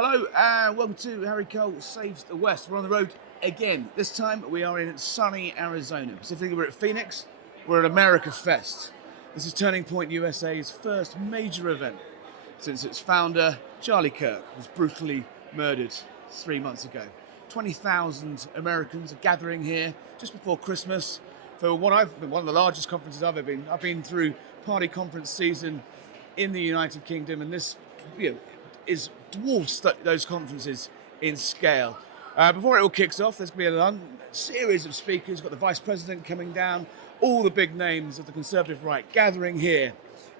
Hello and welcome to Harry Cole Saves the West. We're on the road again. This time we are in sunny Arizona. Specifically, we're at Phoenix. We're at AmericaFest. This is Turning Point USA's first major event since its founder, Charlie Kirk, was brutally murdered 3 months ago. 20,000 Americans are gathering here just before Christmas for one of the largest conferences I've ever been. I've been through party conference season in the United Kingdom, and this is dwarfs those conferences in scale. Before it all kicks off, there's going to be a series of speakers. Got the Vice President coming down, all the big names of the conservative right gathering here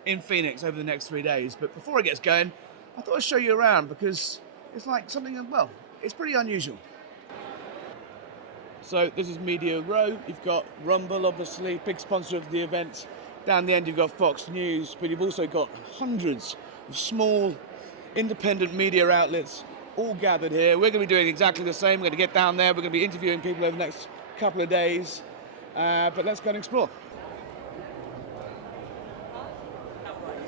in Phoenix over the next 3 days. But before it gets going, I thought I'd show you around because it's like something, well, it's pretty unusual. So this is Media Row. You've got Rumble, obviously, big sponsor of the event. Down the end you've got Fox News, but you've also got hundreds of small independent media outlets all gathered here. We're going to be doing exactly the same. We're going to get down there. We're going to be interviewing people over the next couple of days. But let's go and explore.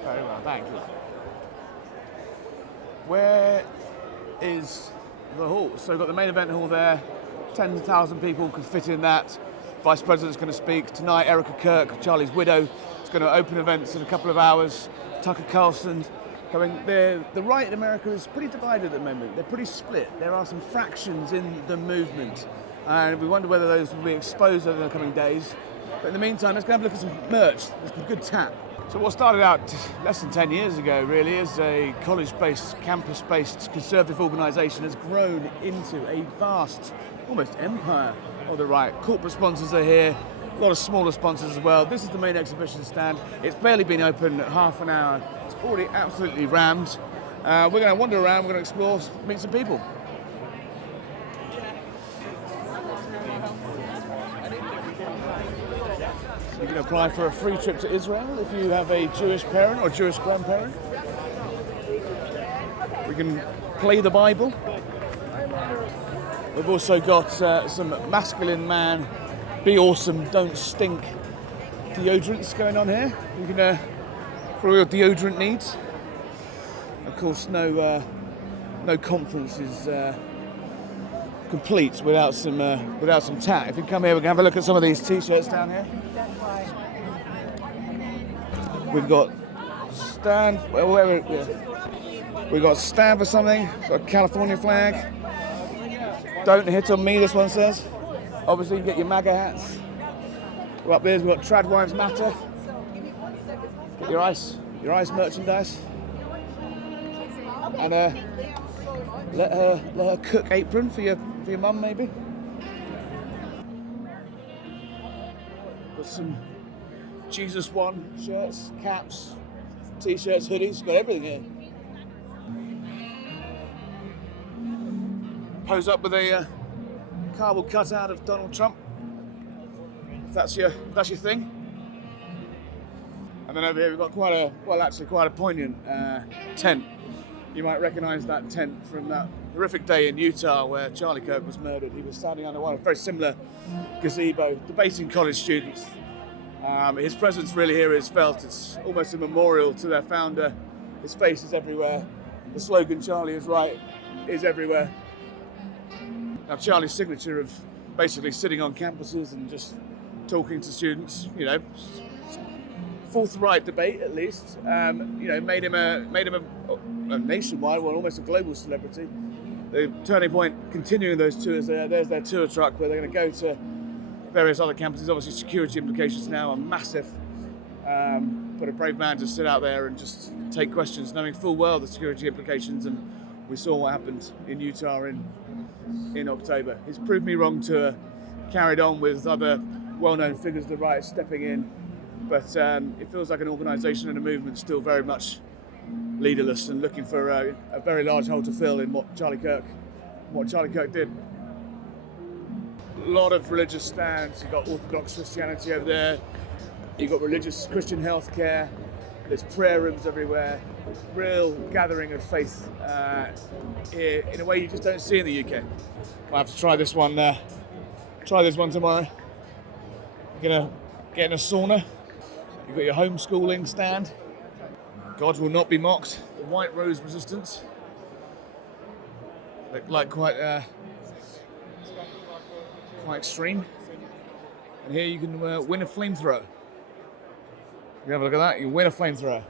Very well, thank you. Where is the hall? So we've got the main event hall there. 10,000 people could fit in that. Vice President's going to speak tonight. Erika Kirk, Charlie's widow, is going to open events in a couple of hours. Tucker Carlson coming. The right in America is pretty divided at the moment. They're pretty split. There are some fractions in the movement, and we wonder whether those will be exposed over the coming days. But in the meantime, let's go have a look at some merch. There's some good tap. So what started out less than 10 years ago, really, as a college-based, campus-based conservative organisation has grown into a vast, almost empire of the right. Corporate sponsors are here, a lot of smaller sponsors as well. This is the main exhibition stand. It's barely been open half an hour. It's already absolutely rammed. We're going to wander around, we're going to explore, meet some people. You can apply for a free trip to Israel if you have a Jewish parent or Jewish grandparent. We can play the Bible. We've also got some masculine man, be awesome, don't stink deodorants going on here. You can, for all your deodorant needs. Of course, no conference is complete without some tat. If you come here, we can have a look at some of these T-shirts down here. We've got we've got stand for something. Got a California flag. Don't hit on me, this one says. Obviously, you get your MAGA hats. We're up there, we've got Trad Wives Matter. Get your ice merchandise. And let her cook apron for your mum, maybe. Got some Jesus One shirts, caps, T-shirts, hoodies, got everything here. Pose up with a cardboard cutout of Donald Trump, if that's your thing. And then over here we've got quite a poignant tent. You might recognise that tent from that horrific day in Utah where Charlie Kirk was murdered. He was standing under one, a very similar gazebo, debating college students. His presence really here is felt. It's almost a memorial to their founder. His face is everywhere. The slogan, Charlie is right, is everywhere. Now, Charlie's signature of basically sitting on campuses and just talking to students, forthright debate at least, made him a nationwide, well, almost a global celebrity. The Turning Point continuing those tours there. There's their tour truck where they're going to go to various other campuses. Obviously, security implications now are massive. But a brave man to sit out there and just take questions, knowing full well the security implications. And we saw what happened in Utah in October. He's proved me wrong to carried on with other well-known figures of the right stepping in. But it feels like an organisation and a movement still very much leaderless and looking for a very large hole to fill in what Charlie Kirk did. A lot of religious stands. You've got Orthodox Christianity over there. You've got religious Christian healthcare. There's prayer rooms everywhere. Real gathering of faith here in a way you just don't see in the UK. I'll have to try this one. Try this one tomorrow. You're gonna get in a sauna. You've got your homeschooling stand. God will not be mocked. The White Rose Resistance. Look like quite extreme. And here you can win a flamethrower. You have a look at that, you win a flamethrower.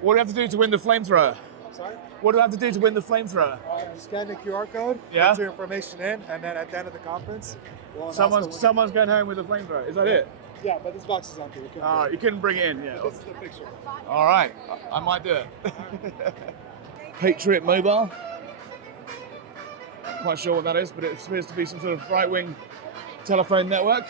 What do you have to do to win the flamethrower? I'm sorry? What do I have to do to win the flamethrower? Scan the QR code, Yeah. put your information in, and then at the end of the conference, we'll Someone's going home with a flamethrower. Is that it? Yeah, but this box is empty. You couldn't bring it in, yeah. This is the picture. All right, I might do it. Patriot Mobile. Not quite sure what that is, but it appears to be some sort of right-wing telephone network.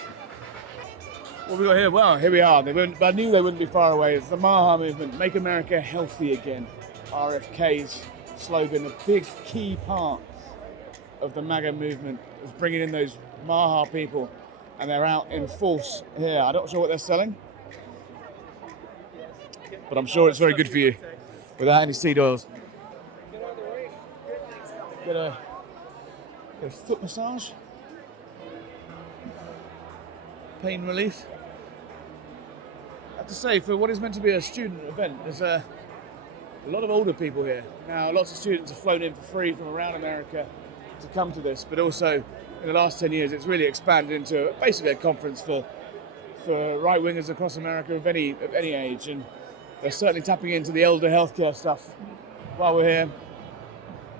What have we got here? Well, here we are. I knew they wouldn't be far away. It's the MAGA movement, Make America Healthy Again. RFK's slogan, a big key part of the MAGA movement is bringing in those MAGA people, and they're out in force here. I'm not sure what they're selling, but I'm sure it's very good for you without any seed oils. Get a foot massage, pain relief. I have to say, for what is meant to be a student event, there's a lot of older people here. Now, lots of students have flown in for free from around America to come to this, but also in the last 10 years, it's really expanded into basically a conference for right-wingers across America of any age, and they're certainly tapping into the elder healthcare stuff while we're here.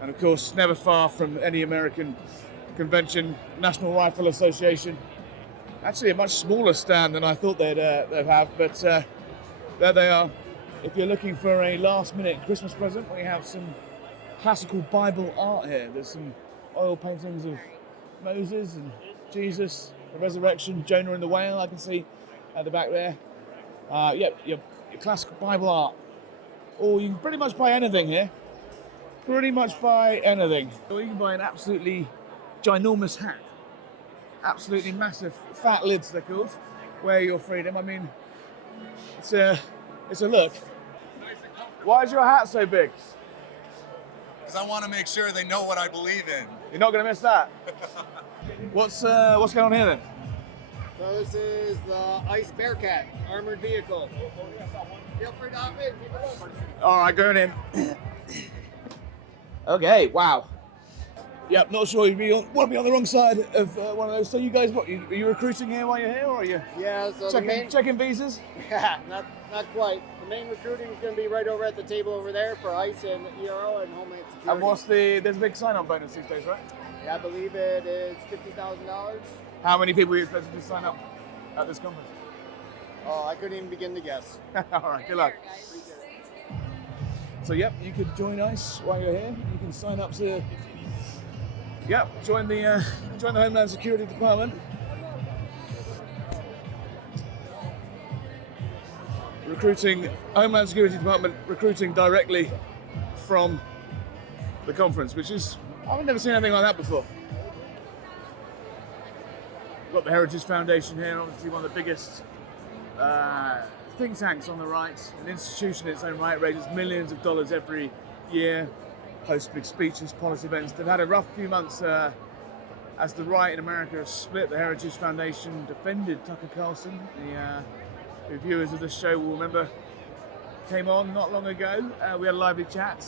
And of course, never far from any American convention, National Rifle Association. Actually, a much smaller stand than I thought they'd have, but there they are. If you're looking for a last-minute Christmas present, we have some classical Bible art here. There's some oil paintings of Moses and Jesus, the resurrection, Jonah and the whale, I can see at the back there. Your classical Bible art. Or you can pretty much buy anything here. Pretty much buy anything. Or you can buy an absolutely ginormous hat. Absolutely massive, fat lids they're called. Wear your freedom. I mean, it's a look. Why is your hat so big? Because I want to make sure they know what I believe in. You're not going to miss that. What's going on here then? So this is the Ice Bearcat armored vehicle. Feel free to hop in. All right, going in. Okay, wow. Yep, not sure you want to be on the wrong side of one of those. So you guys, what, are you recruiting here while you're here, or are you Yeah, so checking visas? not quite. The main recruiting is going to be right over at the table over there for ICE and ERO and Homeland Security. And there's a big sign-on bonus these days, right? Yeah, I believe it is $50,000. How many people are you expected to sign up at this conference? Oh, I couldn't even begin to guess. All right, good luck. So yep, you could join ICE while you're here. You can sign up to join the Homeland Security Department. Homeland Security Department recruiting directly from the conference, which is, I've never seen anything like that before. We've got the Heritage Foundation here, obviously one of the biggest think tanks on the right, an institution in its own right, raises millions of dollars every year, hosts big speeches, policy events. They've had a rough few months as the right in America has split. The Heritage Foundation defended Tucker Carlson. The viewers of this show will remember came on not long ago. We had a lively chat.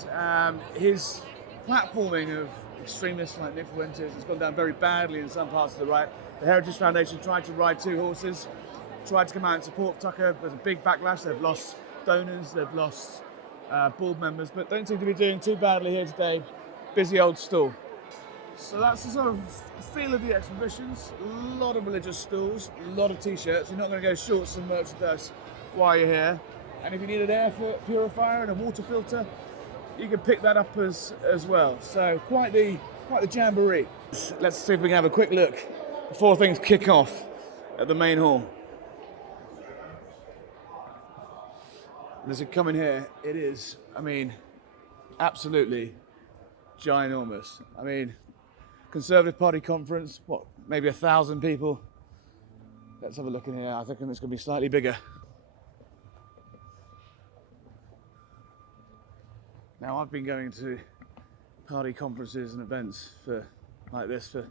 His platforming of extremists like Nick Fuentes has gone down very badly in some parts of the right. The Heritage Foundation tried to ride two horses, tried to come out and support Tucker. There's a big backlash. They've lost donors, they've lost board members, but don't seem to be doing too badly here today. Busy old stall. So that's the sort of feel of the exhibitions. A lot of religious stalls, a lot of t-shirts. You're not going to go short some merchandise while you're here. And if you need an air purifier and a water filter, you can pick that up as well. So quite the jamboree. Let's see if we can have a quick look before things kick off at the main hall. And as you come in here, it is, I mean, absolutely ginormous. I mean, Conservative Party conference, what, maybe 1,000 people? Let's have a look in here. I think it's going to be slightly bigger. Now, I've been going to party conferences and events like this for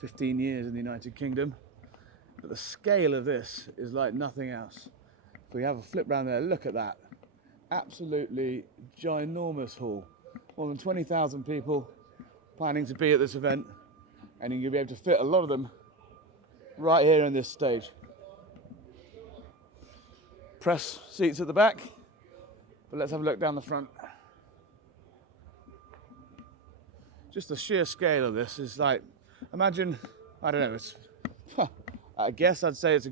15 years in the United Kingdom, but the scale of this is like nothing else. If we have a flip round there, look at that. Absolutely ginormous hall. more than 20,000 people planning to be at this event, and you'll be able to fit a lot of them right here on this stage. Press seats at the back, but let's have a look down the front. Just the sheer scale of this is like, imagine, I don't know, it's, I guess I'd say it's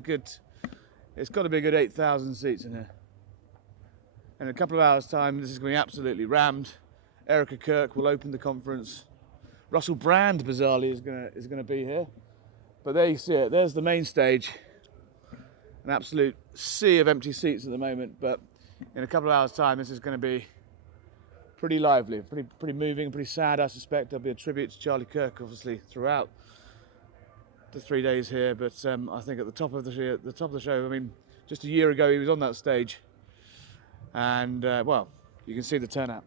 got to be a good 8,000 seats in here. In a couple of hours' time, this is going to be absolutely rammed. Erika Kirk will open the conference. Russell Brand, bizarrely, is going to be here. But there you see it. There's the main stage. An absolute sea of empty seats at the moment. But in a couple of hours' time, this is going to be pretty lively, pretty moving, pretty sad. I suspect there'll be a tribute to Charlie Kirk, obviously, throughout the 3 days here. But I think at the top of the show, I mean, just a year ago he was on that stage, and well, you can see the turnout.